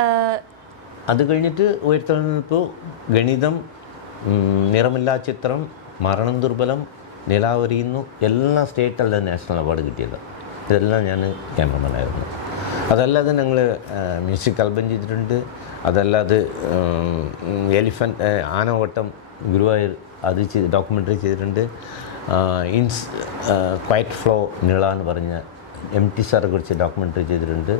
ആ, അത് കഴിഞ്ഞിട്ട് ഉയർത്തെഴുന്നേൽപ്പ് ഗണിതം നിറമില്ലാ ചിത്രം മരണം ദുർബലം നിലാവരിയുന്നു എല്ലാം സ്റ്റേറ്റ് സ്റ്റേറ്റല്ല നാഷണൽ അവാർഡ് കിട്ടിയത്. ഇതെല്ലാം ഞാൻ ക്യാമറമാനായിരുന്നു അതല്ലാതെ ഞങ്ങൾ മ്യൂസിക് ആൽബം ചെയ്തിട്ടുണ്ട്. അതല്ലാതെ എലിഫന്റ് ആനവട്ടം ഗുരുവായൂർ അത് ചെയ്ത് ഡോക്യുമെന്ററി ചെയ്തിട്ടുണ്ട്. ഇൻസ് ക്വയറ്റ് ഫ്ലോ നിള എന്ന് പറഞ്ഞ എം ടി സാറെ കുറിച്ച് ഡോക്യുമെന്ററി ചെയ്തിട്ടുണ്ട്.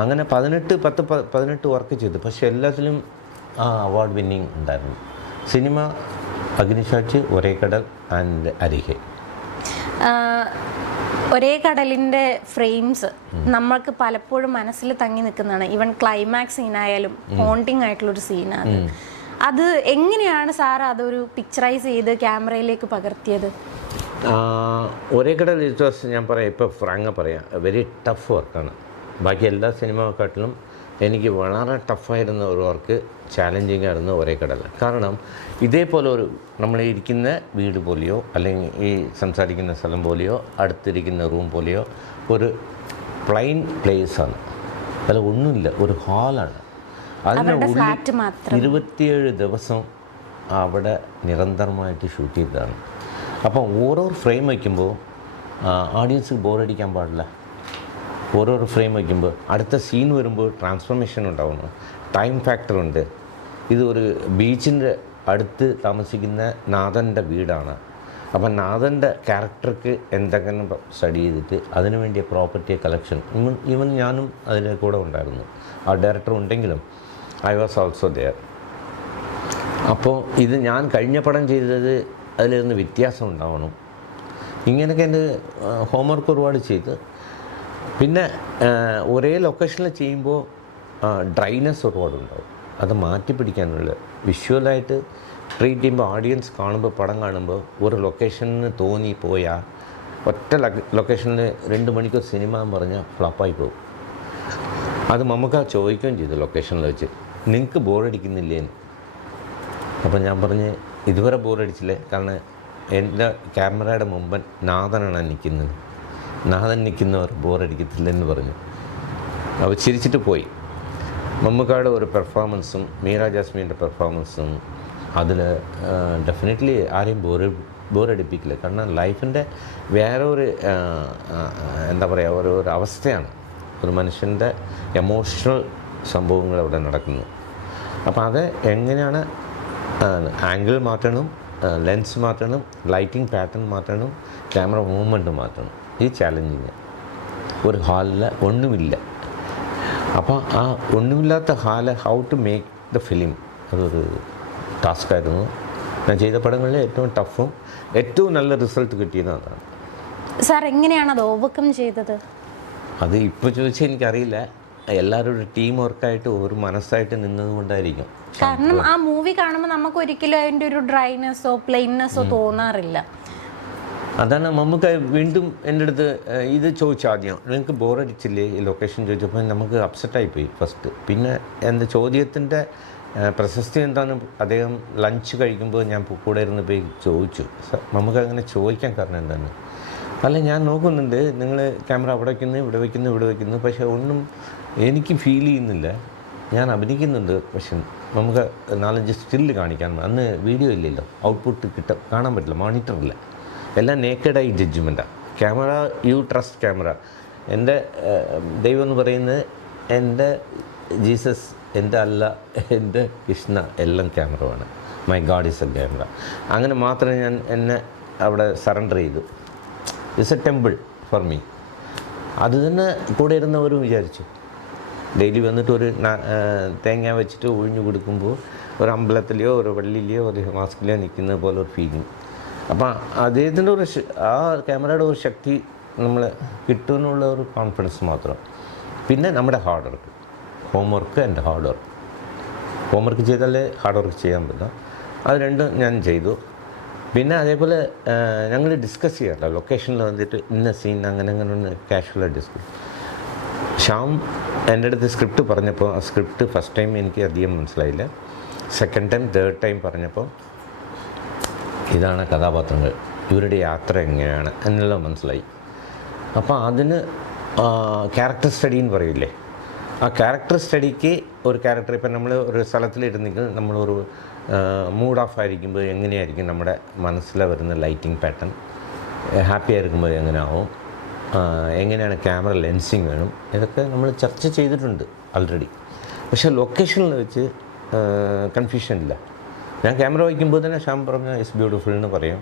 അങ്ങനെ പതിനെട്ട് പത്ത് പതിനെട്ട് വർക്ക് ചെയ്തു. പക്ഷേ എല്ലാത്തിലും ആ അവാർഡ് വിന്നിങ് ഉണ്ടായിരുന്നു. സിനിമ അഗ്നിസാക്ഷി ഒരേ കടൽ ആൻഡ് അരികെ ഒരേ കടലിന്റെ ഫ്രെയിംസ് നമ്മൾക്ക് പലപ്പോഴും മനസ്സിൽ തങ്ങി നിൽക്കുന്നതാണ്. ഈവൻ ക്ലൈമാക്സ് സീനായാലും ഹോണ്ടിങ് ആയിട്ടുള്ളൊരു സീനാണ് അത് എങ്ങനെയാണ് സാർ അതൊരു പിക്ചറൈസ് ചെയ്ത് ക്യാമറയിലേക്ക് പകർത്തിയത്? ഒരേ കടൽ ഞാൻ പറയാം. ഇപ്പോൾ ഫ്രാങ്ക പറയാം. വെരി ടഫ് വർക്കാണ് ബാക്കി എല്ലാ സിനിമകളെക്കാട്ടിലും എനിക്ക് വളരെ ടഫായിരുന്ന ഒരു വർക്ക് ചാലഞ്ചിങ് ആയിരുന്നു ഒരേ കടല. കാരണം ഇതേപോലെ ഒരു നമ്മൾ ഇരിക്കുന്ന വീട് പോലെയോ അല്ലെങ്കിൽ ഈ സംസാരിക്കുന്ന സ്ഥലം പോലെയോ അടുത്തിരിക്കുന്ന റൂം പോലെയോ ഒരു പ്ലെയിൻ പ്ലേസാണ്. അതിൽ ഒന്നുമില്ല ഒരു ഹാളാണ്. അതിന്റെ ഉള്ളിൽ ഇരുപത്തിയേഴ് ദിവസം അവിടെ നിരന്തരമായിട്ട് ഷൂട്ട് ചെയ്തതാണ്. അപ്പം ഓരോ ഫ്രെയിം വയ്ക്കുമ്പോൾ ഓഡിയൻസ് ബോറടിക്കാൻ പാടില്ല. ഓരോരോ ഫ്രെയിം വയ്ക്കുമ്പോൾ അടുത്ത സീൻ വരുമ്പോൾ ട്രാൻസ്ഫോർമേഷൻ ഉണ്ടാവുന്നു. ടൈം ഫാക്ടർ ഉണ്ട്. ഇത് ഒരു ബീച്ചിന്റെ അടുത്ത് താമസിക്കുന്ന നാഥന്റെ വീടാണ്. അപ്പം നാഥന്റെ ക്യാരക്ടർക്ക് എന്തെങ്കിലും സ്റ്റഡി ചെയ്തിട്ട് അതിനു വേണ്ടിയ പ്രോപ്പർട്ടി കളക്ഷൻ ഈവൻ ഈവൻ ഞാനും അതിൽ കൂടെ ഉണ്ടായിരുന്നു. ആ ഡയറക്ടർ ഉണ്ടെങ്കിലും ഐ വാസ് ഓൾസോ ദയർ അപ്പോൾ ഇത് ഞാൻ കഴിഞ്ഞ പടം ചെയ്തത് അതിലൊന്ന് വ്യത്യാസം ഉണ്ടാവണം. ഇങ്ങനെയൊക്കെ എന്റെ ഹോംവർക്ക് ഒരുപാട് ചെയ്ത് പിന്നെ ഒരേ ലൊക്കേഷനിൽ ചെയ്യുമ്പോൾ ഡ്രൈനെസ് ഒരുപാട് ഉണ്ടാവും അത് മാറ്റി പിടിക്കാനുള്ള വിഷ്വലായിട്ട് ട്രീറ്റ് ചെയ്യുമ്പോൾ ഓഡിയൻസ് കാണുമ്പോൾ പടം കാണുമ്പോൾ ഒരു ലൊക്കേഷനിൽ തോന്നി പോയാൽ ഒറ്റ ലൊക്കേഷനിൽ രണ്ട് മണിക്കൂർ സിനിമ എന്ന് പറഞ്ഞാൽ ഫ്ലപ്പായി പോകും. അത് നമുക്ക് ചോദിക്കുകയും ചെയ്തു ലൊക്കേഷനിൽ വെച്ച്. നിങ്ങൾക്ക് ബോറടിക്കുന്നില്ലേന്ന് അപ്പം ഞാൻ പറഞ്ഞ് ഇതുവരെ ബോറടിച്ചില്ലേ കാരണം എന്റെ ക്യാമറയുടെ മുമ്പൻ നാഥനാണ് നിൽക്കുന്നത് നാഥൻ നിൽക്കുന്നവർ ബോറടിക്കത്തില്ലെന്ന് പറഞ്ഞു. അവ ചിരിച്ചിട്ട് പോയി. മമ്മൂക്കായുടെ ഒരു പെർഫോമൻസും മീര ജാസ്മിന്റെ പെർഫോമൻസും അതിൽ ഡെഫിനറ്റ്ലി ആരെയും ബോറ് ബോറടിപ്പിക്കില്ല. കാരണം ലൈഫിന്റെ വേറെ ഒരു എന്താ പറയുക ഒരു ഒരു അവസ്ഥയാണ്. ഒരു മനുഷ്യന്റെ എമോഷണൽ സംഭവങ്ങൾ അവിടെ നടക്കുന്നു അപ്പോൾ അത് എങ്ങനെയാണ് ആംഗിൾ മാറ്റണം ലെൻസ് മാറ്റണം ലൈറ്റിംഗ് പാറ്റേൺ മാറ്റണം ക്യാമറ മൂവ്മെന്റ് മാറ്റണം. ഈ ചാലഞ്ചിങ് ഒരു ഹാളിൽ ഒന്നുമില്ല. അപ്പോൾ ആ ഒന്നുമില്ലാത്ത ഹാൽ how to make the film അതൊരു ടാസ്ക്കായിരുന്നു ഞാൻ ചെയ്ത പടങ്ങളിൽ ഏറ്റവും ടഫും ഏറ്റവും നല്ല റിസൾട്ട് കിട്ടിയത് അതാണ്. സാർ എങ്ങനെയാണ് അത് ഓവർകം ചെയ്തത്? അത് ഇപ്പോൾ ചോദിച്ചാൽ എനിക്കറിയില്ല. എല്ലാവരും ഒരു ടീം വർക്കായിട്ട് ഒരു മനസ്സായിട്ട് നിന്നത് കൊണ്ടായിരിക്കും. കാരണം ആ മൂവി കാണുമ്പോൾ നമുക്ക് ഒരിക്കലും അതിന്റെ ഒരു ഡ്രൈനെസ്സോ പ്ലെയിൻനെസ്സോ തോന്നാറില്ല. അതാണ് നമുക്ക് വീണ്ടും എന്റെ അടുത്ത് ഇത് ചോദിച്ചു ആദ്യം. നിങ്ങൾക്ക് ബോറടിച്ചില്ലേ ഈ ലൊക്കേഷൻ ചോദിച്ചപ്പോൾ നമുക്ക് അപ്സെറ്റായി പോയി ഫസ്റ്റ് പിന്നെ എന്റെ ചോദ്യത്തിന്റെ പ്രശസ്തി എന്താണ്? അദ്ദേഹം ലഞ്ച് കഴിക്കുമ്പോൾ ഞാൻ കൂടെ ഇരുന്ന് പോയി ചോദിച്ചു. "സർ, നമുക്ക് അങ്ങനെ ചോദിക്കാൻ കാരണം എന്താണ്? അല്ല ഞാൻ നോക്കുന്നുണ്ട്. നിങ്ങൾ ക്യാമറ അവിടെ വയ്ക്കുന്നു ഇവിടെ വയ്ക്കുന്നു ഇവിടെ വയ്ക്കുന്നു പക്ഷേ ഒന്നും എനിക്ക് ഫീൽ ചെയ്യുന്നില്ല. ഞാൻ അഭിനയിക്കുന്നുണ്ട്. പക്ഷെ നമുക്ക് നാലഞ്ച് സ്റ്റില്ല് കാണിക്കാൻ അന്ന് വീഡിയോ ഇല്ലല്ലോ. ഔട്ട്പുട്ട് കിട്ട. കാണാൻ പറ്റില്ല. മോണിറ്ററില്ല എല്ലാം നേക്കഡായി ജഡ്ജ്മെന്റാണ് ക്യാമറ യു ട്രസ്റ്റ് ക്യാമറ എന്റെ ദൈവം എന്ന് പറയുന്നത് എന്റെ ജീസസ് എന്റെ അല്ല എന്റെ കൃഷ്ണ എല്ലാം ക്യാമറയാണ് my god is a camera അങ്ങനെ മാത്രമേ ഞാൻ എന്നെ അവിടെ സറണ്ടർ ചെയ്തു. It's a temple for me അത് തന്നെ കൂടെ ഇരുന്നവരും വിചാരിച്ചു. ഡെയിലി വന്നിട്ട് ഒരു തേങ്ങ വെച്ചിട്ട് ഒഴിഞ്ഞു കൊടുക്കുമ്പോൾ ഒരു അമ്പലത്തിലെയോ ഒരു പള്ളിയിലെയോ ഒരു മാസ്കിലെയോ നിൽക്കുന്ന പോലെ ഒരു ഫീലിംഗ് അപ്പം അദ്ദേഹത്തിന്റെ ഒരു ആ ക്യാമറയുടെ ഒരു ശക്തി നമ്മൾ കിട്ടുമെന്നുള്ള ഒരു കോൺഫിഡൻസ് മാത്രം. പിന്നെ നമ്മുടെ hard work home work and hard work home work ചെയ്താലേ ഹാർഡ് വർക്ക് ചെയ്യാൻ പറ്റില്ല അത് രണ്ടും ഞാൻ ചെയ്തു. പിന്നെ അതേപോലെ ഞങ്ങൾ ഡിസ്കസ് ചെയ്യാറില്ല. ലൊക്കേഷനിൽ വന്നിട്ട് ഇന്ന സീൻ അങ്ങനെ അങ്ങനെ ഒന്ന് കാഷ്വലായി ഡിസ്കസ് ശ്യാം എന്റെ അടുത്ത് സ്ക്രിപ്റ്റ് പറഞ്ഞപ്പോൾ ആ സ്ക്രിപ്റ്റ് ഫസ്റ്റ് ടൈം എനിക്ക് അധികം മനസ്സിലായില്ല. സെക്കൻഡ് ടൈം തേർഡ് ടൈം പറഞ്ഞപ്പോൾ ഇതാണ് കഥാപാത്രങ്ങൾ. ഇവരുടെ യാത്ര എങ്ങനെയാണ് എന്നെല്ലാം മനസ്സിലായി. അപ്പോൾ അതിന് ക്യാരക്ടർ സ്റ്റഡി എന്ന് പറയില്ലേ? ആ ക്യാരക്ടർ സ്റ്റഡിക്ക് ഒരു ക്യാരക്ടർ ഇപ്പം നമ്മൾ ഒരു സ്ഥലത്തിലിരുന്നെങ്കിൽ നമ്മളൊരു മൂഡ് ഓഫ് ആയിരിക്കുമ്പോൾ എങ്ങനെയായിരിക്കും നമ്മുടെ മനസ്സിൽ വരുന്ന ലൈറ്റിംഗ് പാറ്റേൺ ഹാപ്പി ആയിരിക്കുമ്പോൾ എങ്ങനെയാവും? എങ്ങനെയാണ് ക്യാമറ ലെൻസിങ് വേണം? ഇതൊക്കെ നമ്മൾ ചർച്ച ചെയ്തിട്ടുണ്ട് ആൾറെഡി പക്ഷേ ലൊക്കേഷനിൽ വെച്ച് കൺഫ്യൂഷൻ ഇല്ല. ഞാൻ ക്യാമറ വയ്ക്കുമ്പോൾ തന്നെ ശ്യാം പറഞ്ഞ ഇറ്റ്സ് ബ്യൂട്ടിഫുൾ എന്ന് പറയും.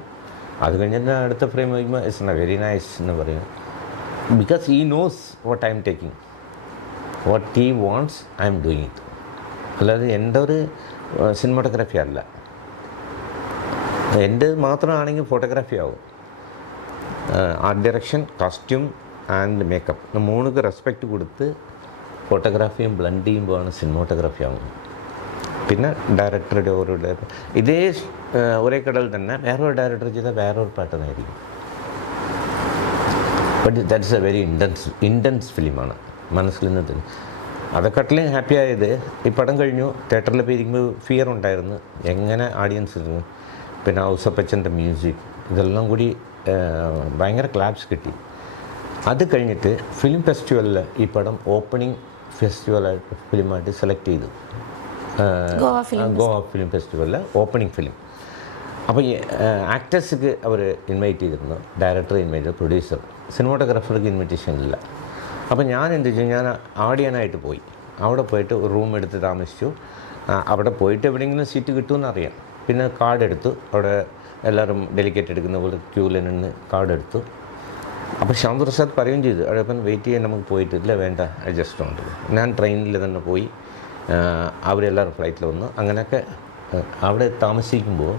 അത് കഴിഞ്ഞിട്ട് അടുത്ത ഫ്രെയിം വയ്ക്കുമ്പോൾ ഇറ്റ്സ് എ വെരി നൈസ് എന്ന് പറയും. Because he knows what I am taking what he wants I am doing it അല്ലാതെ എന്റെ ഒരു സിനിമാറ്റോഗ്രാഫി അല്ല. എന്റെ മാത്രമാണെങ്കിൽ ഫോട്ടോഗ്രാഫി ആവും. Art direction costume and makeup മൂന്നുക്ക് respect കൊടുത്ത് ഫോട്ടോഗ്രാഫിയും ബ്ലെൻഡ് ചെയ്യുമ്പോഴാണ് സിനിമാറ്റോഗ്രാഫി ആവുന്നത്. പിന്നെ ഡയറക്ടറുടെ ഓരോ ഡയറക്ടർ ഇതേ ഒരേ കടൽ തന്നെ വേറൊരു ഡയറക്ടർ ചെയ്ത വേറൊരു പാട്ടെന്നായിരിക്കും. But that's a very intense intense ഫിലിമാണ് മനസ്സിൽ നിന്ന് അതൊക്കെട്ടിലും ഹാപ്പി ആയത് ഈ പടം കഴിഞ്ഞു തിയേറ്ററിൽ പോയി ഇരിക്കുമ്പോൾ ഫിയർ ഉണ്ടായിരുന്നു. എങ്ങനെ ഓഡിയൻസ് ഇരുന്നു പിന്നെ ഔസപ്പച്ചന്റെ മ്യൂസിക് ഇതെല്ലാം കൂടി ഭയങ്കര ക്ലാപ്സ് കിട്ടി. അത് കഴിഞ്ഞിട്ട് ഫിലിം ഫെസ്റ്റിവലിൽ ഈ പടം ഓപ്പണിംഗ് ഫെസ്റ്റിവലായിട്ട് ഫിലിമായിട്ട് സെലക്ട് ചെയ്തു. ഗോവ ഫിലിം ഫെസ്റ്റിവലിലെ ഓപ്പണിംഗ് ഫിലിം അപ്പോൾ ഈ ആക്ടേഴ്സിക്ക് അവർ ഇൻവൈറ്റ് ചെയ്തിരുന്നു ഡയറക്ടർ ഇൻവൈറ്റ് ചെയ്തു പ്രൊഡ്യൂസർ സിനിമാട്ടോഗ്രാഫർക്ക് ഇൻവിറ്റേഷൻ ഇല്ല. അപ്പോൾ ഞാൻ എന്ത് ചെയ്തു ഞാൻ ആടിയാനായിട്ട് പോയി. അവിടെ പോയിട്ട് ഒരു റൂം എടുത്ത് താമസിച്ചു. അവിടെ പോയിട്ട് എവിടെയെങ്കിലും സീറ്റ് കിട്ടുമെന്ന് അറിയാം. പിന്നെ കാർഡ് എടുത്തു. അവിടെ എല്ലാവരും ഡെലിക്കേറ്റ് എടുക്കുന്ന പോലെ ക്യൂലിൽ നിന്ന് കാർഡ് എടുത്തു. അപ്പോൾ ശ്യാം പ്രസാദ് പറയുകയും ചെയ്തു അവിടെ അപ്പം വെയിറ്റ് ചെയ്യാൻ നമുക്ക് പോയിട്ട് ഇല്ല വേണ്ട അഡ്ജസ്റ്റ് ഉണ്ട് ഞാൻ ട്രെയിനിൽ തന്നെ പോയി. അവരെല്ലാവരും ഫ്ലൈറ്റിൽ വന്നു. അങ്ങനെയൊക്കെ അവിടെ താമസിക്കുമ്പോൾ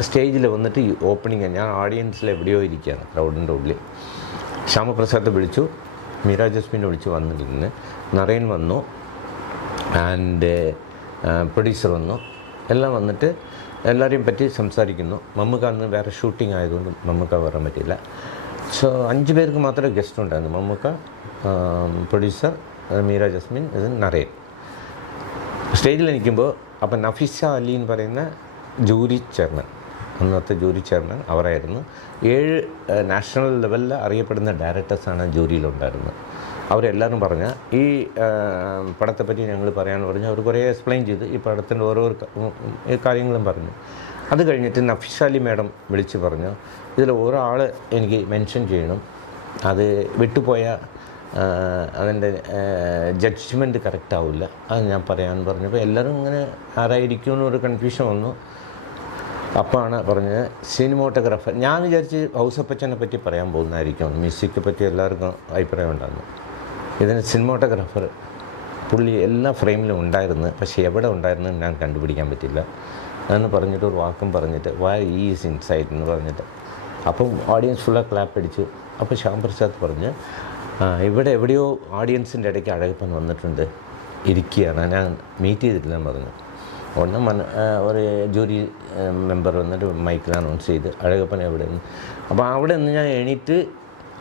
സ്റ്റേജിൽ വന്നിട്ട് ഈ ഓപ്പണിങ് ഞാൻ ഓഡിയൻസിൽ എവിടെയോ ഇരിക്കുകയാണ് ക്രൗഡിന്റെ ഉള്ളിൽ. ശ്യാമപ്രസാദ് വിളിച്ചു മീര ജസ്മിനെ വിളിച്ച് വന്നിരുന്നു. നറയൻ വന്നു ആൻഡ് പ്രൊഡ്യൂസർ വന്നു. എല്ലാം വന്നിട്ട് എല്ലാവരെയും പറ്റി സംസാരിക്കുന്നു. മമ്മൂക്ക അന്ന് വേറെ ഷൂട്ടിംഗ് ആയതുകൊണ്ട് മമ്മൂക്ക വരാൻ പറ്റില്ല സോ അഞ്ച് പേർക്ക് മാത്രമേ ഗസ്റ്റ് ഉണ്ടായിരുന്നു. മമ്മൂക്ക പ്രൊഡ്യൂസർ മീര ജസ്മിൻ ഇത് നരയൻ സ്റ്റേജിൽ നിൽക്കുമ്പോൾ അപ്പം നഫീസ അലി എന്ന് പറയുന്ന ജൂറി ചെയർമാൻ അന്നത്തെ ജൂറി ചെയർമാൻ അവരായിരുന്നു. ഏഴ് നാഷണൽ ലെവലിൽ അറിയപ്പെടുന്ന ഡയറക്ടേഴ്സാണ് ജൂറിയിലുണ്ടായിരുന്നത്. അവരെല്ലാവരും പറഞ്ഞ ഈ പടത്തെപ്പറ്റി ഞങ്ങൾ പറയാൻ പറഞ്ഞു. അവർ കുറേ എക്സ്പ്ലെയിൻ ചെയ്ത് ഈ പടത്തിന്റെ ഓരോ കാര്യങ്ങളും പറഞ്ഞു. അത് കഴിഞ്ഞിട്ട് നഫീസ അലി മാഡം വിളിച്ച് പറഞ്ഞു ഇതിൽ ഒരാൾ എനിക്ക് മെൻഷൻ ചെയ്യണം. അത് വിട്ടുപോയ അതിന്റെ ജഡ്ജ്മെന്റ് കറക്റ്റ് ആവില്ല അത് ഞാൻ പറയാൻ പറഞ്ഞപ്പോൾ എല്ലാവരും ഇങ്ങനെ ആരായിരിക്കും എന്നൊരു കൺഫ്യൂഷൻ വന്നു. അപ്പോഴാണ് പറഞ്ഞത് സിനിമോട്ടോഗ്രാഫർ ഞാൻ വിചാരിച്ച് ഹൗസപ്പച്ചനെ പറ്റി പറയാൻ പോകുന്നതായിരിക്കും. മ്യൂസിക്കെ പറ്റി എല്ലാവർക്കും അഭിപ്രായം ഉണ്ടായിരുന്നു. ഇതിന് സിനിമോട്ടോഗ്രാഫർ പുള്ളി എല്ലാ ഫ്രെയിമിലും ഉണ്ടായിരുന്നു. പക്ഷേ എവിടെ ഉണ്ടായിരുന്നു ഞാൻ കണ്ടുപിടിക്കാൻ പറ്റില്ല. എന്ന് പറഞ്ഞിട്ട് ഒരു വാക്കും പറഞ്ഞിട്ട് വൈ ഈസ് ഇൻസൈറ്റ് എന്ന് പറഞ്ഞിട്ട്. അപ്പം ഓഡിയൻസ് ഫുള്ളാ ക്ലാപ്പ് അടിച്ചു. അപ്പോൾ ശ്യാം പ്രസാദ് പറഞ്ഞ് "ആ, ഇവിടെ എവിടെയോ ഓഡിയൻസിന്റെ ഇടയ്ക്ക് അഴകപ്പൻ വന്നിട്ടുണ്ട്. ഇരിക്കുകയാണ്. ഞാൻ മീറ്റ് ചെയ്തിട്ടില്ലെന്ന് പറഞ്ഞു. ഉടനെ മന ഒരു ജൂറി മെമ്പർ വന്നിട്ട് മൈക്കിൽ അനൗൺസ് ചെയ്ത് അഴകപ്പൻ എവിടെ നിന്ന് അപ്പോൾ അവിടെ നിന്ന് ഞാൻ എണീറ്റ്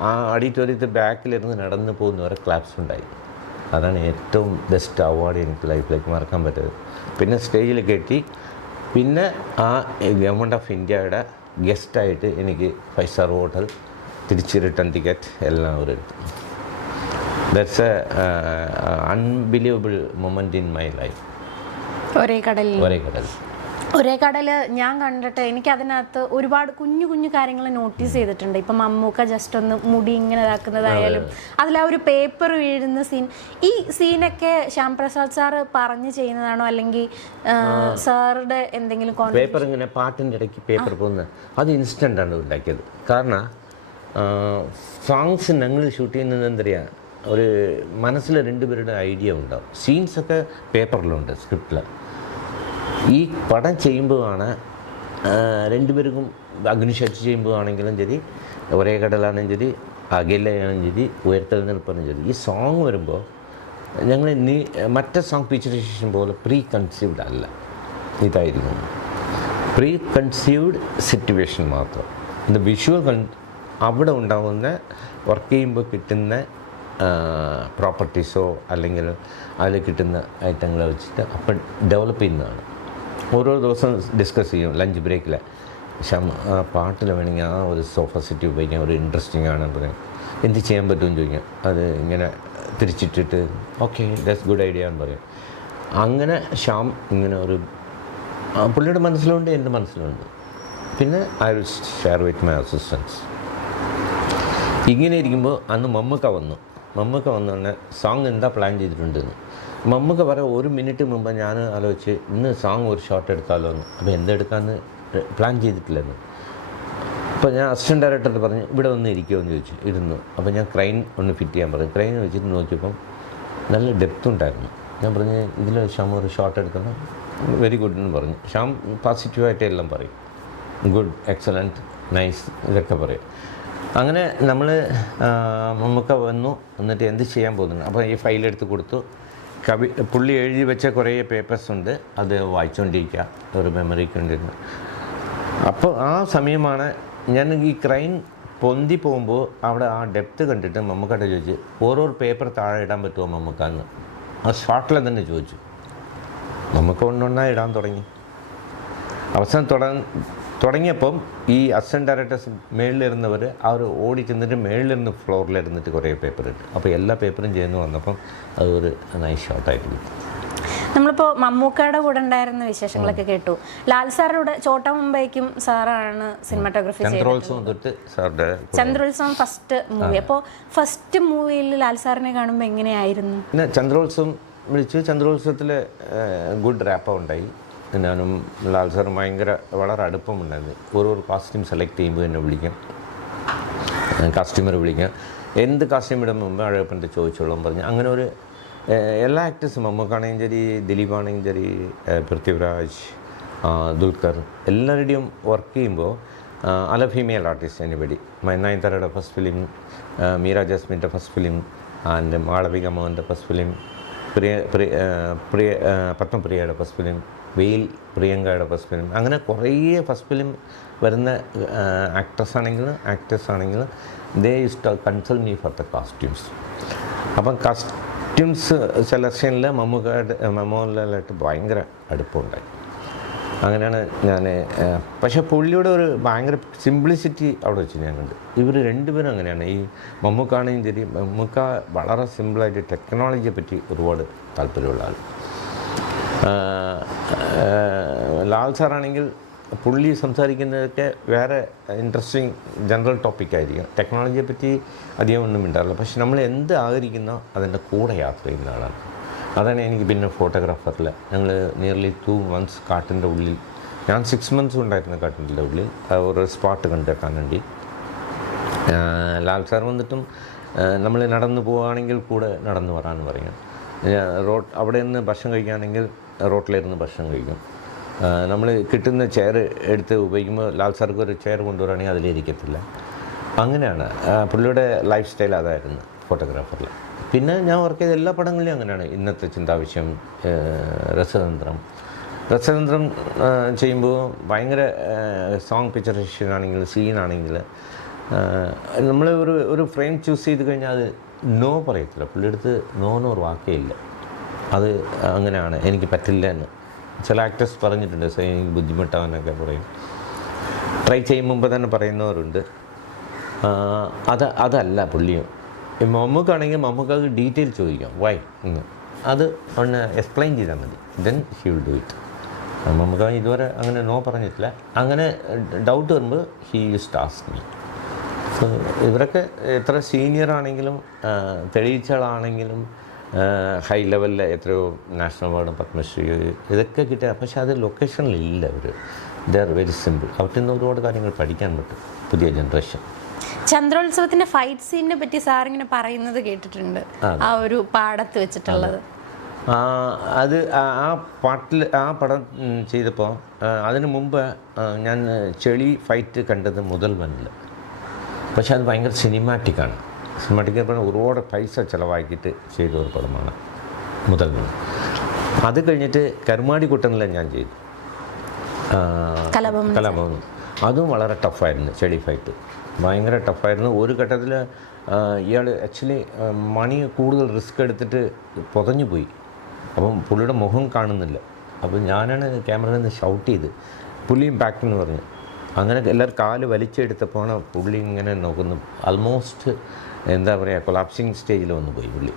ആ ഓഡിറ്റോറിയത്തിൽ ബാക്കിലിരുന്ന് നടന്നു പോകുന്നവരെ ക്ലാപ്സ് ഉണ്ടായി. അതാണ് ഏറ്റവും ബെസ്റ്റ് അവാർഡ് എനിക്ക് ലൈഫിലേക്ക് മറക്കാൻ പറ്റത് പിന്നെ സ്റ്റേജിൽ കെട്ടി. പിന്നെ ആ ഗവൺമെന്റ് ഓഫ് ഇന്ത്യയുടെ ഗസ്റ്റായിട്ട് എനിക്ക് ഫൈവ് സ്റ്റാർ ഹോട്ടൽ തിരിച്ച് റിട്ടേൺ ടിക്കറ്റ് എല്ലാം അവർ എടുത്തു that's a unbelievable moment in my life ഒരേ കടൽ ഒരേ കടൽ ഒരേ കടൽ ഞാൻ കണ്ടിട്ട് എനിക്ക് അതിനകത്ത് ഒരുപാട് കുഞ്ഞു കുഞ്ഞു കാര്യങ്ങൾ നോട്ടീസ് ചെയ്തിട്ടുണ്ട്. ഇപ്പം മമ്മൂക്ക ജസ്റ്റ് ഒന്ന് മുടി ഇങ്ങനെ ഇതാക്കുന്നതായാലും അതിൽ ആ ഒരു പേപ്പർ വീഴുന്ന സീൻ ഈ സീനൊക്കെ ശ്യാം പ്രസാദ് സാറ് പറഞ്ഞ് ചെയ്യുന്നതാണോ? അല്ലെങ്കിൽ സാറുടെ എന്തെങ്കിലും പേപ്പർ ഇങ്ങനെ പാട്ടിന്റെ ഇടയ്ക്ക് പേപ്പർ പോകുന്നത് അത് ഇൻസ്റ്റന്റ് ആണ് ഉണ്ടാക്കിയത്. കാരണം സോങ്സ് ഞങ്ങൾ ഷൂട്ട് ചെയ്യുന്നത് എന്തറിയാ ഒരു മനസ്സിൽ രണ്ടുപേരുടെ ഐഡിയ ഉണ്ടാവും. സീൻസൊക്കെ പേപ്പറിലുണ്ട് സ്ക്രിപ്റ്റിൽ ഈ പടം ചെയ്യുമ്പോഴാണ് രണ്ടുപേർക്കും അഗ്നിശക്തി ചെയ്യുമ്പോഴാണെങ്കിലും ശരി ഒരേ കടലാണെങ്കിലും ശരി അകലയാണെങ്കിലും ശരി ഉയർത്തെഴുന്നേൽപ്പാണെങ്കിലും ശരി. ഈ സോങ് വരുമ്പോൾ ഞങ്ങൾ നീ മറ്റേ സോങ് പിക്ചറൈസേഷൻ പോലെ പ്രീ കൺസീവ്ഡ് അല്ല. ഇതായിരിക്കും. പ്രീ കൺസീവ്ഡ് സിറ്റുവേഷൻ മാത്രം. ഇത് വിഷ്വൽ കൺ അവിടെ ഉണ്ടാകുന്ന വർക്ക് ചെയ്യുമ്പോൾ കിട്ടുന്ന പ്രോപ്പർട്ടീസോ അല്ലെങ്കിൽ അതിൽ കിട്ടുന്ന ഐറ്റങ്ങളെ വെച്ചിട്ട് അപ്പം ഡെവലപ്പ് ചെയ്യുന്നതാണ്. ഓരോ ദിവസം ഡിസ്കസ് ചെയ്യും. ലഞ്ച് ബ്രേക്കിൽ പക്ഷെ ആ പാട്ടിൽ വേണമെങ്കിൽ ആ ഒരു സോഫ സെറ്റ് ഉപയോഗിക്കാൻ ഒരു ഇൻട്രസ്റ്റിംഗ് ആണ് പറയും. എന്ത് ചെയ്യാൻ പറ്റുമെന്ന് ചോദിക്കാം. അത് ഇങ്ങനെ തിരിച്ചിട്ടിട്ട് ഓക്കെ ദാറ്റ്സ് ഗുഡ് ഐഡിയ എന്ന് പറയും. അങ്ങനെ ശ്യാം ഇങ്ങനെ ഒരു പുള്ളിയുടെ മനസ്സിലുണ്ട് എന്റെ മനസ്സിലുണ്ട്. പിന്നെ I will share with my assistance ഇങ്ങനെ ഇരിക്കുമ്പോൾ അന്ന് മമ്മൂക്ക വന്നു. മമ്മൂക്ക വന്നോടനെ സോങ് എന്താ പ്ലാൻ ചെയ്തിട്ടുണ്ടെന്ന്. മമ്മൂക്ക പറയാൻ ഒരു മിനിറ്റ് മുമ്പ് ഞാൻ ആലോചിച്ച് ഇന്ന് സോങ് ഒരു ഷോട്ട് എടുത്താലോ എന്ന് അപ്പോൾ എന്തെടുക്കാമെന്ന് പ്ലാൻ ചെയ്തിട്ടില്ലെന്ന്. അപ്പോൾ ഞാൻ അസിസ്റ്റന്റ് ഡയറക്ടർ പറഞ്ഞു ഇവിടെ വന്ന് ഇരിക്കുമോ എന്ന് ചോദിച്ചു ഇരുന്നു. അപ്പോൾ ഞാൻ ക്രൈൻ ഒന്ന് ഫിറ്റ് ചെയ്യാൻ പറഞ്ഞു. ക്രൈൻ വെച്ചിട്ട് നോക്കിയപ്പം നല്ല ഡെപ്ത് ഉണ്ടായിരുന്നു. ഞാൻ പറഞ്ഞു ഇതിൽ ഷാം ഒരു ഷോട്ട് എടുക്കണം. വെരി ഗുഡ് എന്ന് പറഞ്ഞു. ഷാം പോസിറ്റീവായിട്ട് എല്ലാം പറയും. ഗുഡ് എക്സലന്റ് നൈസ് ഇതൊക്കെ പറയും. അങ്ങനെ നമ്മൾ നമുക്ക് വന്നു. എന്നിട്ട് എന്ത് ചെയ്യാൻ പോകുന്നു? അപ്പോൾ ഈ ഫയൽ എടുത്ത് കൊടുത്തു. കവി പുള്ളി എഴുതി വെച്ച കുറേ പേപ്പേഴ്സ് ഉണ്ട്. അത് വായിച്ചുകൊണ്ടിരിക്കുക ഒരു മെമ്മറിക്ക് ഉണ്ടിരുന്നു അപ്പോൾ ആ സമയമാണ് ഞാൻ ഈ ക്രൈൻ പൊന്തി പോകുമ്പോൾ അവിടെ ആ ഡെപ്ത് കണ്ടിട്ട് മമ്മൂക്കട്ടെ ചോദിച്ചു ഓരോ പേപ്പർ താഴെ ഇടാൻ പറ്റുമോ മമ്മൂക്കാന്ന്? ആ ഷോട്ടിൽ തന്നെ ചോദിച്ചു. നമുക്ക് ഒന്നൊന്നായി ഇടാൻ തുടങ്ങി. അവസാനം തുടങ്ങ തുടങ്ങിയപ്പം ഈ അസിസ്റ്റന്റ് ഡയറക്ടേഴ്സ് മേളിലിരുന്നവർ അവർ ഓടി ചെന്നിട്ട് മേളിലിരുന്ന് ഫ്ലോറിലിരുന്നിട്ട് കുറേ പേപ്പർ ഇട്ടു അപ്പോൾ എല്ലാ പേപ്പറും ചെയ്യുന്നു വന്നപ്പം അതൊരു ഒരു നൈസ് ഷോട്ടായിട്ട് കിട്ടി. നമ്മളിപ്പോൾ മമ്മൂക്കയുടെ കൂടെ ഉണ്ടായിരുന്ന വിശേഷങ്ങളൊക്കെ കേട്ടു. ലാൽ സാറുടെ കൂടെ ചോട്ട മുംബൈക്കും സാറാണ് സിനിമാറ്റോഗ്രഫി ചന്ദ്രോത്സവം ഫസ്റ്റ് മൂവി അപ്പോൾ ഫസ്റ്റ് മൂവിയിൽ ലാൽ സാറിനെ കാണുമ്പോൾ എങ്ങനെയായിരുന്നു? ചന്ദ്രോത്സവം വിളിച്ചു ചന്ദ്രോത്സവത്തിൽ ഗുഡ് റാപ്പ് ഉണ്ടായി. ഞാനും ലാൽ സാറും ഭയങ്കര വളരെ അടുപ്പമുണ്ടായിരുന്നു. ഓരോ കോസ്റ്റ്യൂം സെലക്ട് ചെയ്യുമ്പോൾ എന്നെ വിളിക്കാം. കസ്റ്റമർ വിളിക്കാം. എന്ത് കാസ്റ്റ്യൂം ഇടും മുമ്പ് അഴകപ്പന്റെ ചോദിച്ചോളാം പറഞ്ഞു അങ്ങനെ ഒരു ഏഹ്, എല്ലാ ആക്ടേഴ്സും മമ്മൂക്കാണെങ്കിലും ശരി ദിലീപാണെങ്കിലും ശരി ഏഹ്, പൃഥ്വിരാജ് ആ, ദുൽഖർ എല്ലാവരുടെയും വർക്ക് ചെയ്യുമ്പോൾ അല ഫീമെയിൽ ആർട്ടിസ്റ്റ് എനിബഡി നയൻതാരയുടെ ഫസ്റ്റ് ഫിലിം മീര ജാസ്മിന്റെ ഫസ്റ്റ് ഫിലിം ആൻഡ് മാളവിക മോഹന്റെ ഫസ്റ്റ് ഫിലിം പ്രിയ പ്രിയ ആ, പ്രിയ ആ, പത്മപ്രിയയുടെ ഫസ്റ്റ് ഫിലിം വെയിൽ പ്രിയങ്കയുടെ ഫസ്റ്റ് ഫിലിം അങ്ങനെ കുറേ ഫസ്റ്റ് ഫിലിം വരുന്ന ആക്ട്രസ് ആണെങ്കിലും ആക്ടേഴ്സ് ആണെങ്കിലും they is to consult me for the costumes അപ്പം കസ്റ്റ്യൂംസ് സെലക്ഷനിൽ മമ്മൂക്കായിട്ട് മമ്മൂലായിട്ട് ഭയങ്കര അടുപ്പമുണ്ടായി. അങ്ങനെയാണ് ഞാൻ പക്ഷേ പുള്ളിയുടെ ഒരു ഭയങ്കര സിംപ്ലിസിറ്റി അവിടെ വെച്ച് ഞാൻ കണ്ട്. ഇവർ രണ്ടുപേരും അങ്ങനെയാണ്. ഈ മമ്മൂക്കാണെങ്കിലും ശരി മമ്മൂക്ക വളരെ സിമ്പിളായിട്ട് ടെക്നോളജിയെ പറ്റി ഒരുപാട് താല്പര്യമുള്ള ആൾ ലാൽ സാറാണെങ്കിൽ പുള്ളി സംസാരിക്കുന്നതൊക്കെ വേറെ ഇൻട്രസ്റ്റിംഗ് ജനറൽ ടോപ്പിക്കായിരിക്കും ടെക്നോളജിയെ പറ്റി അധികം ഒന്നും ഉണ്ടാവില്ല പക്ഷെ നമ്മൾ എന്ത് ആഗ്രഹിക്കുന്നോ അതിന്റെ കൂടെ യാത്ര ചെയ്യുന്ന ആളാണ്. അതാണ് എനിക്ക് പിന്നെ ഫോട്ടോഗ്രാഫറിൽ ഞങ്ങൾ നിയർലി ടു മന്ത്സ് കാട്ടിന്റെ ഉള്ളിൽ ഞാൻ സിക്സ് മന്ത്സ് ഉണ്ടായിരുന്നു കാട്ടിന്റെ ഉള്ളിൽ. ഒരു സ്പോട്ട് കണ്ടെത്താൻ വേണ്ടി. ലാൽ സാർ വന്നിട്ടും നമ്മൾ നടന്നു പോവുകയാണെങ്കിൽ കൂടെ നടന്നു വരാമെന്ന് പറയും. റോഡ് അവിടെ നിന്ന് ഭക്ഷണം കഴിക്കുകയാണെങ്കിൽ റോട്ടിലിരുന്ന് ഭക്ഷണം കഴിക്കും. നമ്മൾ കിട്ടുന്ന ചെയർ എടുത്ത് ഉപയോഗിക്കുമ്പോൾ ലാൽ സാർക്ക് ഒരു ചെയർ കൊണ്ടുവരികയാണെങ്കിൽ അതിലിരിക്കത്തില്ല അങ്ങനെയാണ്. പുള്ളിയുടെ ലൈഫ് സ്റ്റൈൽ അതായിരുന്നു ഫോട്ടോഗ്രാഫറിൽ പിന്നെ ഞാൻ വർക്ക് ചെയ്ത എല്ലാ പടങ്ങളിലും അങ്ങനെയാണ്. ഇന്നത്തെ ചിന്താവിഷയം രസതന്ത്രം. രസതന്ത്രം ചെയ്യുമ്പോൾ ഭയങ്കര സോങ് പിക്ചർ ആണെങ്കിൽ സീനാണെങ്കിൽ നമ്മൾ ഒരു ഒരു ഫ്രെയിം ചൂസ് ചെയ്ത് കഴിഞ്ഞാൽ അത് നോ പറയത്തില്ല. പുള്ളിയെടുത്ത് നോ നോർ വാക്കേ ഇല്ല. അത് അങ്ങനെയാണ് എനിക്ക് പറ്റില്ല എന്ന് ചില ആക്ടേഴ്സ് പറഞ്ഞിട്ടുണ്ട് സോ എനിക്ക് ബുദ്ധിമുട്ടാവെന്നൊക്കെ പറയും. ട്രൈ ചെയ്യും തന്നെ പറയുന്നവരുണ്ട്. അത് അതല്ല പുള്ളിയും മമ്മൂക്കാണെങ്കിൽ മമ്മൂക്ക് അത് ഡീറ്റെയിൽ ചോദിക്കാം. വൈ എന്ന്. അത് ഒന്ന് എക്സ്പ്ലെയിൻ ചെയ്താൽ മതി. Then he will do it Mammookka ഇതുവരെ അങ്ങനെ നോ പറഞ്ഞിട്ടില്ല. അങ്ങനെ ഡൗട്ട് വരുമ്പോൾ he used to ask me so ഇവരൊക്കെ എത്ര സീനിയർ ആണെങ്കിലും ആ, തെളിയിച്ച ആളാണെങ്കിലും ഹൈ ലെവലിൽ എത്രയോ നാഷണൽ അവാർഡും പത്മശ്രീ ഇതൊക്കെ കിട്ടിയ പക്ഷേ അത് ലൊക്കേഷനിലില്ല അവർ ദർ ആർ വെരി സിമ്പിൾ അവരിൽ നിന്ന് ഒരുപാട് കാര്യങ്ങൾ പഠിക്കാൻ പറ്റും പുതിയ ജനറേഷൻ ചന്ദ്രോത്സവത്തിന്റെ ഫൈറ്റ് സീനിനെ പറ്റി സാർ ഇങ്ങനെ പറയുന്നത് കേട്ടിട്ടുണ്ട്. ആ ഒരു പാടത്ത് വെച്ചിട്ടുള്ളത്. അത്. ആ- പാട്ടിൽ ആ പടം ചെയ്തപ്പോൾ അതിന് മുമ്പ് ഞാൻ ചെളി ഫൈറ്റ് കണ്ടത് മുതൽ മനിൽ പക്ഷെ അത് ഭയങ്കര സിനിമാറ്റിക്കാണ് സിനിമാറ്റിക് പടം ഒരുപാട് പൈസ ചിലവാക്കിയിട്ട് ചെയ്ത ഒരു പടമാണ് മുതൽ അത് കഴിഞ്ഞിട്ട് കരുമാടി കുട്ടനിലെ ഞാൻ ചെയ്തു. കലാഭവൻ അതും വളരെ ടഫായിരുന്നു ചെളി ഫൈറ്റ് ഭയങ്കര ടഫായിരുന്നു. ഒരു ഘട്ടത്തിൽ ഇയാൾ ആക്ച്വലി മണി കൂടുതൽ റിസ്ക് എടുത്തിട്ട് പുതഞ്ഞു പോയി. അപ്പം പുള്ളിയുടെ മുഖം കാണുന്നില്ല. അപ്പോൾ ഞാനാണ് ക്യാമറയിൽ നിന്ന് ഷൗട്ട് ചെയ്ത്. പുള്ളിയും ബാക്ക് എന്ന് പറഞ്ഞു. അങ്ങനെ എല്ലാവരും കാൽ വലിച്ചെടുത്തപ്പോഴാണ് പുള്ളി ഇങ്ങനെ നോക്കുന്നു. ആൾമോസ്റ്റ് എന്താ പറയുക കൊളാപ്സിങ് സ്റ്റേജിൽ വന്നു പോയി പുള്ളി.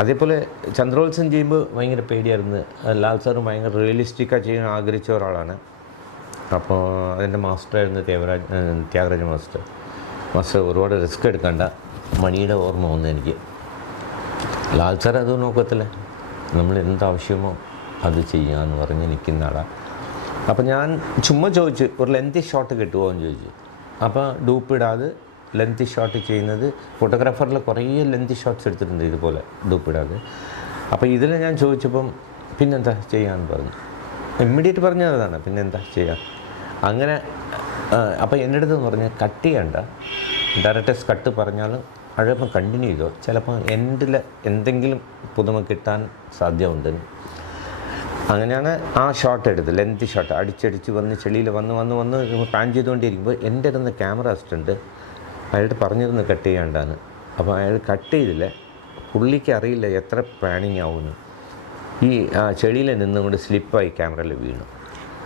അതേപോലെ ചന്ദ്രോത്സവം ചെയ്യുമ്പോൾ ഭയങ്കര പേടിയായിരുന്നു. ലാൽ സാറും ഭയങ്കര റിയലിസ്റ്റിക്കായി ചെയ്യാൻ ആഗ്രഹിച്ച ഒരാളാണ്. അപ്പോൾ അതിന്റെ മാസ്റ്ററായിരുന്നു ദേവരാജ് ത്യാഗരാജ മാസ്റ്റർ. മാസ്റ്റർ ഒരുപാട് റിസ്ക് എടുക്കണ്ട. മണിയുടെ ഓർമ്മ വന്നു എനിക്ക്. ലാൽ സാർ അത് നോക്കത്തില്ല. നമ്മൾ എന്താവശ്യമോ അത് ചെയ്യാമെന്ന് പറഞ്ഞ് നിൽക്കുന്ന ആളാണ് അപ്പോൾ ഞാൻ ചുമ്മാ ചോദിച്ചു ഒരു ലെന്തി ഷോട്ട് കിട്ടുമോ എന്ന് ചോദിച്ചു. അപ്പോൾ ഡൂപ്പ് ഇടാതെ ലെങ്തി ഷോട്ട് ചെയ്യുന്നത്. ഫോട്ടോഗ്രാഫറിൽ കുറേ ലെങ്ത് ഷോട്ട്സ് എടുത്തിട്ടുണ്ട് ഇതുപോലെ ഡൂപ്പ് അപ്പോൾ ഇതിൽ ഞാൻ ചോദിച്ചപ്പം പിന്നെന്താ ചെയ്യാമെന്ന് പറഞ്ഞു. ഇമ്മീഡിയറ്റ് പറഞ്ഞതാണ് പിന്നെന്താ ചെയ്യാം. അങ്ങനെ അപ്പോൾ എന്റെ അടുത്ത് പറഞ്ഞ് കട്ട് ചെയ്യണ്ട. ഡയറക്ടേഴ്സ് കട്ട് പറഞ്ഞാലും അഴപ്പം കണ്ടിന്യൂ ചെയ്തോ. ചിലപ്പോൾ എൻഡിൽ എന്തെങ്കിലും പുതുമ കിട്ടാൻ സാധ്യതയുണ്ട്. അങ്ങനെയാണ് ആ ഷോട്ട് എടുത്ത് ലെങ്ത് ഷോട്ട് അടിച്ചടിച്ച് വന്ന് ചെളിയിൽ വന്ന് വന്ന് വന്ന് പാൻ ചെയ്തുകൊണ്ടിരിക്കുമ്പോൾ എന്റെ അടുത്ത് ക്യാമറ അസിസ്റ്റന്റ് അയാളുടെ പറഞ്ഞിരുന്നു കട്ട് ചെയ്യാണ്ടാണ് അപ്പോൾ അയാൾ കട്ട് ചെയ്തില്ല? പുള്ളിക്ക് അറിയില്ല എത്ര പാനിങ് ആവുമെന്ന് ഈ ആ ചെളിയിൽ നിന്നുകൊണ്ട് സ്ലിപ്പായി ക്യാമറയിൽ വീണു.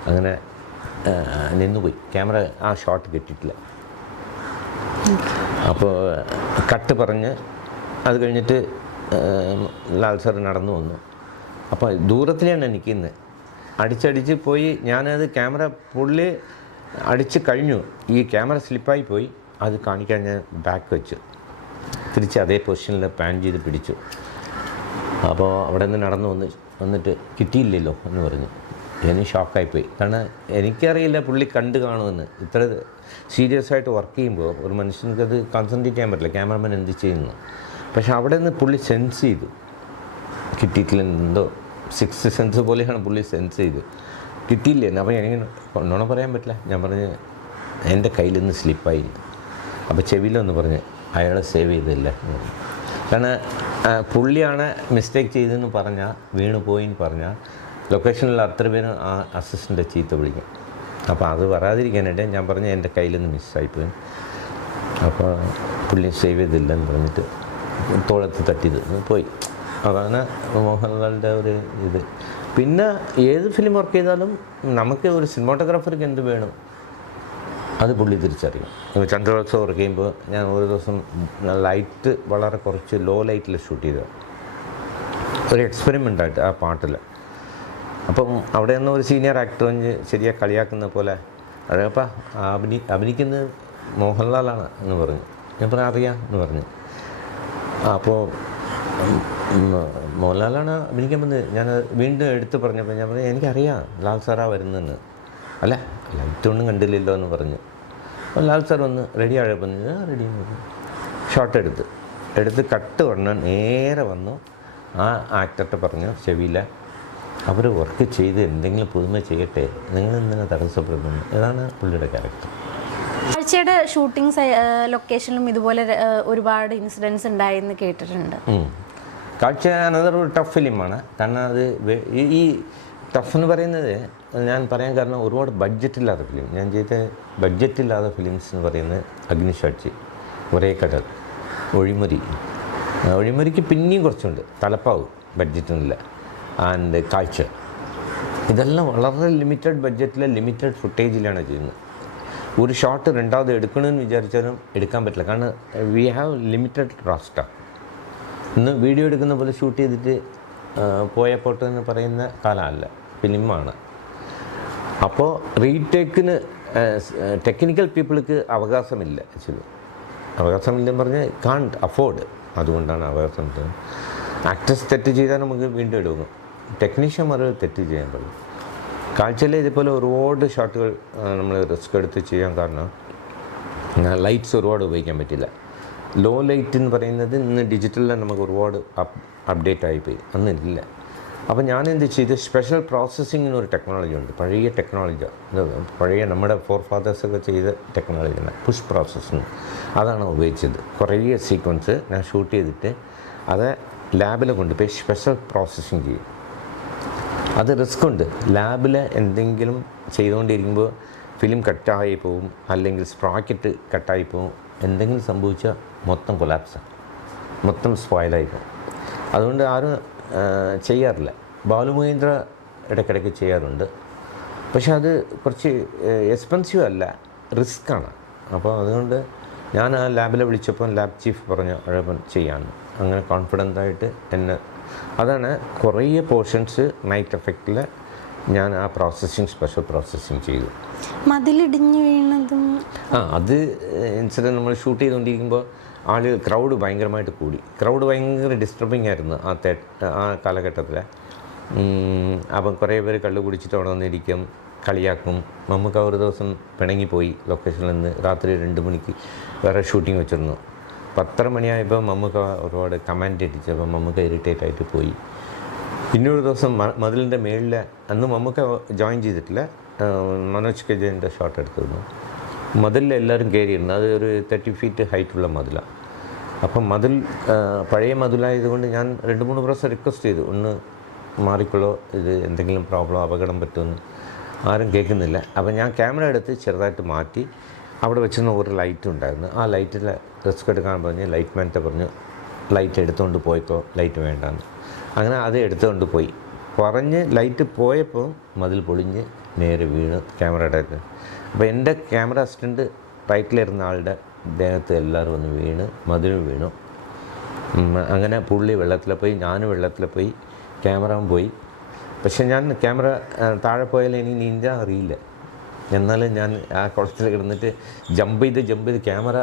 അങ്ങനെ നിന്നുപോയി. ക്യാമറ ആ ഷോട്ട് കിട്ടിയിട്ടില്ല. അപ്പോൾ കട്ട് പറഞ്ഞ് അത് കഴിഞ്ഞിട്ട് ലാൽ സാർ നടന്നു വന്നു. അപ്പോൾ ദൂരത്തിലാണ് നിൽക്കുന്നത് അടിച്ചടിച്ച് പോയി ഞാനത് ക്യാമറ പുള്ളി അടിച്ച് കഴിഞ്ഞു. ഈ ക്യാമറ സ്ലിപ്പായി പോയി. അത് കാണിക്കാൻ ഞാൻ ബാക്ക് വെച്ചു. തിരിച്ച് അതേ പൊസിഷനിൽ പാൻ ചെയ്ത് പിടിച്ചു. അപ്പോൾ അവിടെ നിന്ന് നടന്നു വന്ന് വന്നിട്ട് കിട്ടിയില്ലല്ലോ എന്ന് പറഞ്ഞു. ഞാൻ ഷോക്കായിപ്പോയി കാരണം എനിക്കറിയില്ല പുള്ളി കണ്ട് കാണുമെന്ന്. ഇത്ര സീരിയസ് ആയിട്ട് വർക്ക് ചെയ്യുമ്പോൾ ഒരു മനുഷ്യനക്ക് അത് കോൺസെൻട്രേറ്റ് ചെയ്യാൻ പറ്റില്ല. ക്യാമറമാൻ എന്ത് ചെയ്യുന്നു? പക്ഷെ അവിടെ നിന്ന് പുള്ളി സെൻസ് ചെയ്തു. കിട്ടിയിട്ടില്ല എന്തോ സിക്സ് സെൻസ് പോലെയാണ് പുള്ളി സെൻസ് ചെയ്ത്. കിട്ടിയില്ലേ? അപ്പോൾ എനിക്ക് നുണ പറയാൻ പറ്റില്ല. ഞാൻ പറഞ്ഞ് എന്റെ കയ്യിൽ നിന്ന് സ്ലിപ്പായി അപ്പോൾ ചെവിയിലൊന്ന് പറഞ്ഞ് അയാളെ സേവ് ചെയ്തില്ല? കാരണം പുള്ളിയാണ് മിസ്റ്റേക്ക് ചെയ്തെന്ന് പറഞ്ഞാൽ വീണ് പോയി എന്ന് പറഞ്ഞാൽ ലൊക്കേഷനിൽ അത്ര പേരും ആ അസിസ്റ്റന്റെ ചീത്ത വിളിക്കും. അപ്പോൾ അത് വരാതിരിക്കാനായിട്ട് ഞാൻ പറഞ്ഞ എന്റെ കയ്യിൽ നിന്ന് മിസ്സായിപ്പോയി അപ്പോൾ പുള്ളി സേവ് ചെയ്തില്ലെന്ന് പറഞ്ഞിട്ട് തോളത്ത് തട്ടിയത്. പോയി. അതാണ് മോഹൻലാലിന്റെ ഒരു ഇത്. പിന്നെ ഏത് ഫിലിം വർക്ക് ചെയ്താലും നമുക്ക് ഒരു സിനിമാട്ടോഗ്രാഫർക്ക് എന്ത് വേണം? അത് പുള്ളി തിരിച്ചറിയും. ചന്ദ്രോത്സവം വർക്ക് ചെയ്യുമ്പോൾ ഞാൻ ഒരു ദിവസം ലൈറ്റ് വളരെ കുറച്ച് ലോ ലൈറ്റിൽ ഷൂട്ട് ചെയ്തത് ഒരു എക്സ്പെരിമെന്റ് ആയിട്ട് ആ പാട്ടിൽ അപ്പം അവിടെ നിന്ന് ഒരു സീനിയർ ആക്ടർ ശരിയാ കളിയാക്കുന്ന പോലെ അഴകപ്പ അഭിനി അഭിനയിക്കുന്നത് മോഹൻലാലാണ് എന്ന് പറഞ്ഞു. ഞാൻ പറഞ്ഞു അറിയാം എന്ന് പറഞ്ഞു. അപ്പോൾ മോഹൻലാലാണ് അഭിനയിക്കാൻ വന്നത്. ഞാൻ വീണ്ടും എടുത്ത് പറഞ്ഞപ്പോൾ ഞാൻ പറഞ്ഞു എനിക്കറിയാം ലാൽ സാറാ വരുന്നതെന്ന്. അല്ല ലൈറ്റൊന്നും കണ്ടില്ലല്ലോ എന്ന് പറഞ്ഞു. അപ്പോൾ ലാൽ സാർ ഒന്ന് റെഡി ആഴപ്പം റെഡി ഷോട്ട് എടുത്ത്. എടുത്ത് കട്ട് പറഞ്ഞാൽ നേരെ വന്നു. ആ ആക്ടർട്ട് പറഞ്ഞു ചെവിയില്ല അവർ വർക്ക് ചെയ്ത് എന്തെങ്കിലും പുതുമ ചെയ്യട്ടെ നിങ്ങൾ എന്തിനാ തടസ്സപ്പെടുന്നു ഇതാണ് പുള്ളിയുടെ ക്യാരക്ടർ ആഴ്ചയുടെ ഷൂട്ടിംഗ് ലൊക്കേഷനിലും ഇതുപോലെ ഒരുപാട് ഇൻസിഡൻസ് ഉണ്ടായെന്ന് കേട്ടിട്ടുണ്ട്. കാഴ്ച അനദർ ടഫ് ഫിലിമാണ് കാരണം അത് ഈ ടഫ് എന്ന് പറയുന്നത് ഞാൻ പറയാൻ കാരണം ഒരുപാട് ബഡ്ജറ്റില്ലാത്ത ഫിലിം ഞാൻ ചെയ്ത ബഡ്ജറ്റില്ലാത്ത ഫിലിംസ് എന്ന് പറയുന്നത് അഗ്നിസാക്ഷി ഒരേ കടൽ ഒഴിമുരി ഒഴിമുരിക്ക് പിന്നെയും കുറച്ചുണ്ട്. തലപ്പാവ് ബഡ്ജറ്റൊന്നുമില്ല. ആൻഡ് കാഴ്ച ഇതെല്ലാം വളരെ ലിമിറ്റഡ് ബഡ്ജറ്റിലെ ലിമിറ്റഡ് ഫുട്ടേജിലാണ് ചെയ്യുന്നത്. ഒരു ഷോട്ട് രണ്ടാമത് എടുക്കണമെന്ന് വിചാരിച്ചാലും എടുക്കാൻ പറ്റില്ല. കാരണം വി ഹാവ് ലിമിറ്റഡ് റോസ്റ്റർ ഇന്ന് വീഡിയോ എടുക്കുന്ന പോലെ ഷൂട്ട് ചെയ്തിട്ട് പോയ പോട്ടെന്ന് പറയുന്ന കാലമല്ല. ഫിലിമാണ് അപ്പോൾ റീടേക്കിന് ടെക്നിക്കൽ പീപ്പിൾക്ക് അവകാശമില്ല ആക്ച്വലി. അവകാശമില്ലെന്ന് പറഞ്ഞാൽ കാണ്ട് അഫോർഡ് അതുകൊണ്ടാണ് അവകാശം ആക്ടേഴ്സ് തെറ്റ് ചെയ്താൽ നമുക്ക് വീണ്ടും എടുക്കും ടെക്നീഷ്യന്മാർ തെറ്റ് ചെയ്യാൻ പറ്റും കാഴ്ചയിൽ ഇതുപോലെ ഒരുപാട് ഷോട്ടുകൾ നമ്മൾ റിസ്ക് എടുത്ത് ചെയ്യാൻ കാരണം ലൈറ്റ്സ് ഒരുപാട് ഉപയോഗിക്കാൻ പറ്റില്ല. ലോ ലൈറ്റ് എന്ന് പറയുന്നത് ഇന്ന് ഡിജിറ്റലിൽ നമുക്ക് ഒരുപാട് അപ് അപ്ഡേറ്റ് ആയിപ്പോയി അന്നില്ല അപ്പോൾ ഞാൻ എന്ത് ചെയ്ത്? സ്പെഷ്യൽ പ്രോസസ്സിംഗ് എന്നൊരു ടെക്നോളജി ഉണ്ട്. പഴയ ടെക്നോളജി പഴയ നമ്മുടെ ഫോർ ഫാദേഴ്സൊക്കെ ചെയ്ത ടെക്നോളജിയാണ് പുഷ് പ്രോസസ്സിങ് അതാണ് ഉപയോഗിച്ചത്. കുറേ സീക്വൻസ് ഞാൻ ഷൂട്ട് ചെയ്തിട്ട് അത് ലാബിൽ കൊണ്ടുപോയി സ്പെഷ്യൽ പ്രോസസ്സിങ് ചെയ്യും. അത് റിസ്ക് ഉണ്ട്. ലാബിൽ എന്തെങ്കിലും ചെയ്തുകൊണ്ടിരിക്കുമ്പോൾ ഫിലിം കട്ടായി പോവും. അല്ലെങ്കിൽ സ്പ്രാക്കറ്റ് കട്ടായി പോവും. എന്തെങ്കിലും സംഭവിച്ചാൽ മൊത്തം കൊലാപ്സാണ് മൊത്തം സ്പോയിലായി പോകും അതുകൊണ്ട് ആരും ചെയ്യാറില്ല. ബാലുമഹേന്ദ്ര ഇടയ്ക്കിടയ്ക്ക് ചെയ്യാറുണ്ട്. പക്ഷെ അത് കുറച്ച് എക്സ്പെൻസീവ് അല്ല ആണ് അപ്പോൾ അതുകൊണ്ട് ഞാൻ ആ ലാബിലെ വിളിച്ചപ്പോൾ ലാബ് ചീഫ് പറഞ്ഞു അഴപ്പൻ ചെയ്യാമെന്ന് അങ്ങനെ കോൺഫിഡന്റ് ആയിട്ട് എന്നെ അതാണ് കുറേ പോർഷൻസ് നൈറ്റ് എഫക്റ്റിൽ ഞാൻ ആ പ്രോസസ്സിങ് സ്പെഷ്യൽ പ്രോസസ്സിങ് ചെയ്തു. മതിലിടിഞ്ഞു വീണതും ആ അത് ഇൻസിഡന്റ് നമ്മൾ ഷൂട്ട് ചെയ്തുകൊണ്ടിരിക്കുമ്പോൾ ആൾ ക്രൗഡ് ഭയങ്കരമായിട്ട് കൂടി. ക്രൗഡ് ഭയങ്കര ഡിസ്റ്റർബിങ് ആയിരുന്നു ആ തേ ആ കാലഘട്ടത്തിൽ അപ്പം കുറേ പേര് കള്ളു കുടിച്ചിട്ട് അവിടെ വന്നിരിക്കും കളിയാക്കും. നമുക്ക് ഒരു ദിവസം പിണങ്ങിപ്പോയി ലൊക്കേഷനിൽ നിന്ന്. രാത്രി രണ്ട് മണിക്ക് വേറെ ഷൂട്ടിംഗ് വെച്ചിരുന്നു. പത്തര മണിയായപ്പോൾ നമുക്ക് ഒരുപാട് കമന്റ് അടിച്ചപ്പോൾ നമുക്ക് ഇറിറ്റേറ്റ് ആയിട്ട് പോയി. പിന്നൊരു ദിവസം മതിലിന്റെ മേളിൽ അന്ന് നമുക്ക് ജോയിൻ ചെയ്തിട്ടില്ല. മനോജ് കെജന്റെ ഷോട്ട് എടുത്തിരുന്നു. മതിലിൽ എല്ലാവരും കയറിയിരുന്നു. അത് ഒരു തേർട്ടി ഫീറ്റ് ഹൈറ്റുള്ള മതിലാണ് അപ്പം മതിൽ പഴയ മതിലായതുകൊണ്ട് ഞാൻ രണ്ട് മൂന്ന് പ്രാവശ്യം റിക്വസ്റ്റ് ചെയ്തു. ഒന്ന് മാറിക്കൊള്ളോ ഇത് എന്തെങ്കിലും പ്രോബ്ലം അപകടം പറ്റുമെന്ന്. ആരും കേൾക്കുന്നില്ല. അപ്പം ഞാൻ ക്യാമറ എടുത്ത് ചെറുതായിട്ട് മാറ്റി അവിടെ വെച്ചിരുന്ന ഒരു ലൈറ്റ് ഉണ്ടായിരുന്നു. ആ ലൈറ്റിൽ റിസ്ക് എടുക്കാൻ പറഞ്ഞ് ലൈറ്റ് മാനത്തെ പറഞ്ഞു ലൈറ്റ് എടുത്തുകൊണ്ട് പോയിക്കോ ലൈറ്റ് വേണ്ടാന്ന്. അങ്ങനെ അത് എടുത്തുകൊണ്ട് പോയി. പറഞ്ഞ് ലൈറ്റ് പോയപ്പോൾ മതിൽ പൊളിഞ്ഞ് നേരെ വീണ് ക്യാമറയുടെ അപ്പോൾ എന്റെ ക്യാമറ അസിസ്റ്റന്റ് റൈറ്റിലിരുന്ന ആളുടെ ദേഹത്ത് എല്ലാവരും ഒന്ന് വീണ് മധുരം വീണു. അങ്ങനെ പുള്ളി വെള്ളത്തിൽ പോയി ഞാനും വെള്ളത്തിൽ പോയി ക്യാമറ പോയി. പക്ഷേ ഞാൻ ക്യാമറ താഴെ പോയാൽ എനിക്ക് നീന്താൻ അറിയില്ല. എന്നാലും ഞാൻ ആ കുളത്തിൽ കിടന്നിട്ട് ജമ്പ് ചെയ്ത് ജമ്പ് ചെയ്ത് ക്യാമറ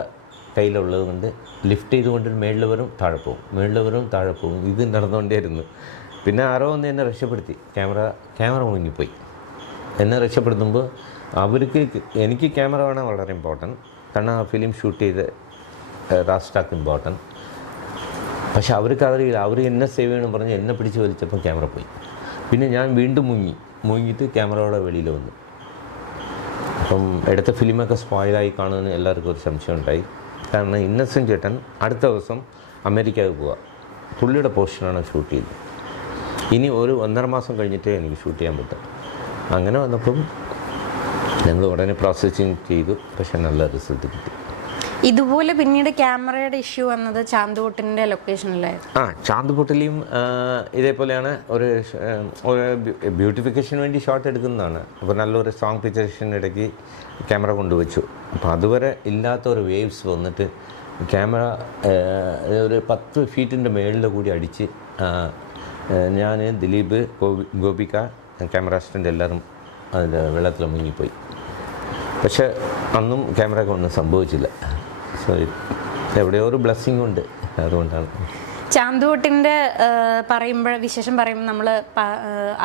കയ്യിലുള്ളത് കൊണ്ട് ലിഫ്റ്റ് ചെയ്തുകൊണ്ട് മേളിൽ വരും താഴെ പോകും. മേളിൽ വരും താഴെ പോകും. ഇത് നടന്നുകൊണ്ടേയിരുന്നു. പിന്നെ ആരോ ഒന്ന് എന്നെ രക്ഷപ്പെടുത്തി. ക്യാമറ ക്യാമറ മുങ്ങിപ്പോയി എന്നെ രക്ഷപ്പെടുത്തുമ്പോൾ അവർക്ക് എനിക്ക് ക്യാമറ വേണം വളരെ ഇമ്പോർട്ടന്റ് കാരണം ആ ഫിലിം ഷൂട്ട് ചെയ്ത് റാസ്റ്റാക്ക് ഇമ്പോർട്ടന്റ് പക്ഷെ അവർക്ക് അറിയില്ല. അവർ എന്നെ സേവ് ചെയ്യണം പറഞ്ഞ് എന്നെ പിടിച്ച് വലിച്ചപ്പോൾ ക്യാമറ പോയി. പിന്നെ ഞാൻ വീണ്ടും മുങ്ങി. മുങ്ങിയിട്ട് ക്യാമറയുടെ വെളിയിൽ വന്നു. അപ്പം എടുത്ത ഫിലിമൊക്കെ സ്പോയിലായി കാണുമെന്ന് എല്ലാവർക്കും ഒരു സംശയം ഉണ്ടായി. കാരണം ഇന്നസെന്റ് ചേട്ടൻ അടുത്ത ദിവസം അമേരിക്കയിൽ പോവുക പുള്ളിയുടെ പോർഷനാണ് ഷൂട്ട് ചെയ്തത്. ഇനി ഒരു ഒന്നര മാസം കഴിഞ്ഞിട്ടേ എനിക്ക് ഷൂട്ട് ചെയ്യാൻ പറ്റും. അങ്ങനെ വന്നപ്പം ഞങ്ങൾ ഉടനെ പ്രോസസ്സിങ് ചെയ്തു. പക്ഷെ നല്ല റിസൾട്ട് കിട്ടി. ഇതുപോലെ പിന്നീട് ക്യാമറയുടെ ഇഷ്യൂ വന്നത് ചാന്തുകൂട്ടിന്റെ ലൊക്കേഷനിലായിരുന്നു ആ ചാന്ത് ഇതേപോലെയാണ് ഒരു ഒരു ബ്യൂട്ടിഫിക്കേഷന് വേണ്ടി ഷോട്ട് എടുക്കുന്നതാണ്. അപ്പോൾ നല്ലൊരു സോങ് ഇടയ്ക്ക് ക്യാമറ കൊണ്ടുവച്ചു. അപ്പോൾ അതുവരെ ഇല്ലാത്ത ഒരു വേവ്സ് വന്നിട്ട് ക്യാമറ ഒരു പത്ത് ഫീറ്റിന്റെ മേളിൽ കൂടി അടിച്ച് ഞാൻ ദിലീപ് ഗോപി ഗോപിക ക്യാമറ അസിസ്റ്റന്റ് എല്ലാവരും അതിൽ വെള്ളത്തിൽ മുങ്ങിപ്പോയി. പക്ഷേ അന്നും ക്യാമറയ്ക്ക് ഒന്നും സംഭവിച്ചില്ല. സോ എവിടെയോ ഒരു ബ്ലെസ്സിങ് ഉണ്ട്. അതുകൊണ്ടാണ്. ചാന്തുകൂട്ടിന്റെ പറയുമ്പോൾ വിശേഷം പറയുമ്പോൾ നമ്മൾ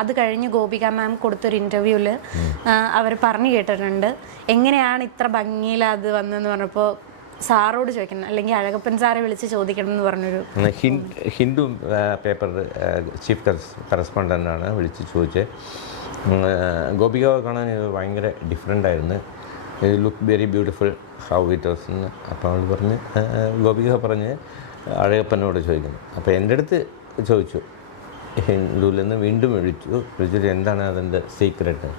അത് കഴിഞ്ഞ് ഗോപിക മാം കൊടുത്തൊരു ഇന്റർവ്യൂവിൽ അവർ പറഞ്ഞു കേട്ടിട്ടുണ്ട്. എങ്ങനെയാണ് ഇത്ര ഭംഗിയിൽ അത് വന്നതെന്ന് പറഞ്ഞപ്പോൾ സാറോട് ചോദിക്കണം അല്ലെങ്കിൽ അഴകപ്പൻ സാറെ വിളിച്ച് ചോദിക്കണം എന്ന് പറഞ്ഞൊരു ഹിന്ദു പേപ്പർ ചീഫ് കറസ്പോണ്ടന്റാണ് വിളിച്ച് ചോദിച്ചത് ഗോപിക കാണാൻ ഭയങ്കര ഡിഫറെന്റ് ആയിരുന്നു. Look very beautiful how it was എന്ന് അപ്പോൾ അവൾ പറഞ്ഞ് ഗോപിക പറഞ്ഞ് അഴകപ്പനോട് ചോദിക്കുന്നു. അപ്പോൾ എന്റെ അടുത്ത് ചോദിച്ചു ഹിന്ദുവിൽ നിന്ന് വീണ്ടും വിളിച്ചു വിളിച്ചിട്ട് എന്താണ് അതിന്റെ സീക്രട്ട്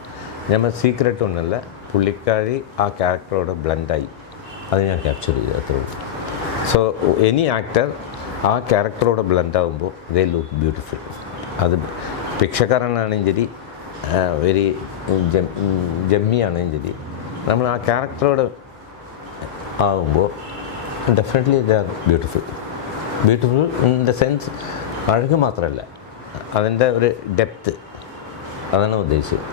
ഞാൻ സീക്രട്ട് ഒന്നല്ല പുള്ളിക്കാരി ആ ക്യാരക്ടറോട് ബ്ലൻഡായി അത് ഞാൻ ക്യാപ്ചർ ചെയ്തു സോ എനി ആക്ടർ ആ ക്യാരക്ടറോട് ബ്ലെൻഡ് ആകുമ്പോൾ ദേ ലുക്ക് ബ്യൂട്ടിഫുൾ അത് ഭിക്ഷക്കാരനാണെങ്കിൽ ശരി വെരി ജമ്മിയാണെങ്കിൽ ശരി നമ്മൾ ആ ക്യാരക്ടറോട് ആകുമ്പോൾ definitely they are beautiful beautiful in the sense അഴക് മാത്രമല്ല അതിന്റെ ഒരു ഡെപ്ത്ത് അതാണ് ഉദ്ദേശിച്ചത്.